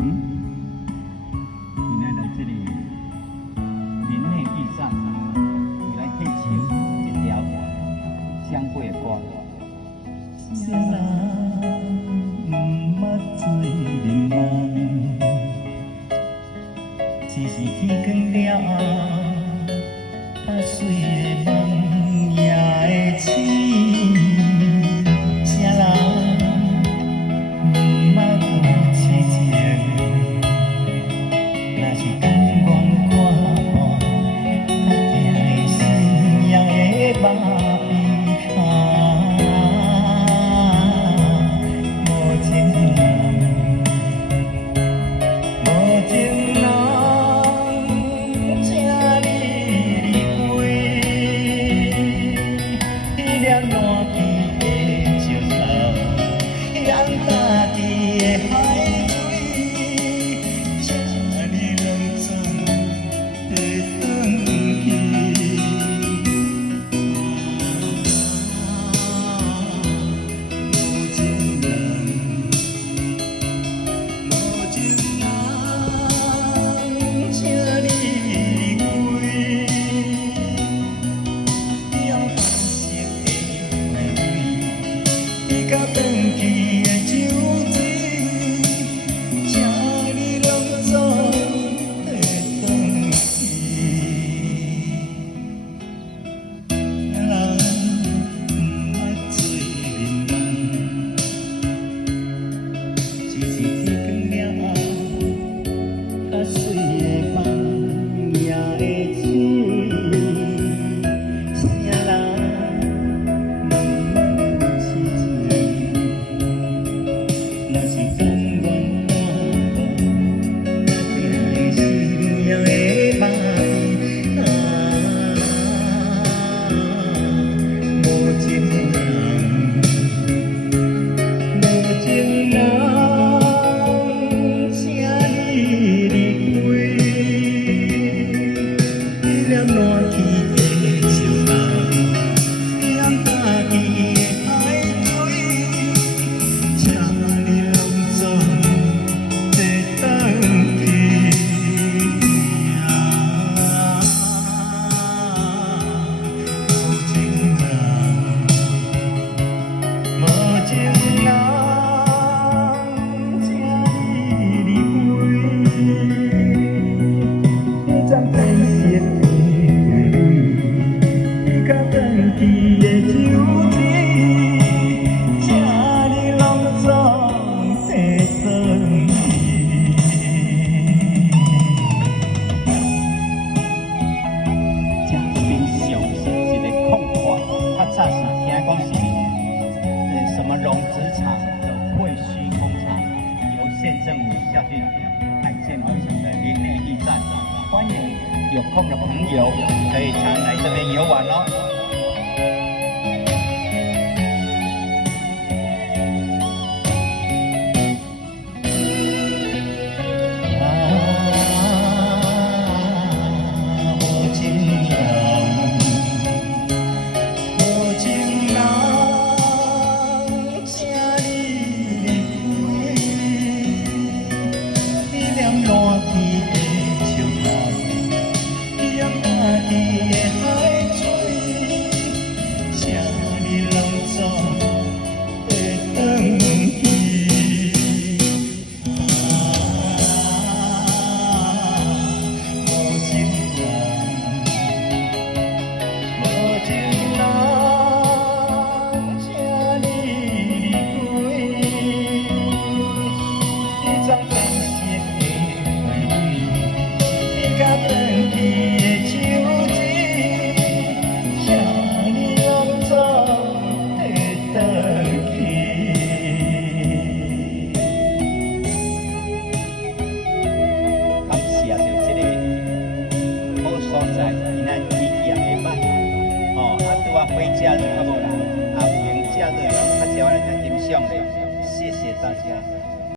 今天来这里林内驿站，为咱去唱一条湘桂的歌。谁人毋捌做人梦，只是天光了，啊水的梦也会醒。谁人毋捌有痴情，若是甘愿看破，较痛的心也会麻痹啊。什么融资厂的会须工厂，由县政府下去改建而成的林内驿站，欢迎有空的朋友可以常来这边游玩哦。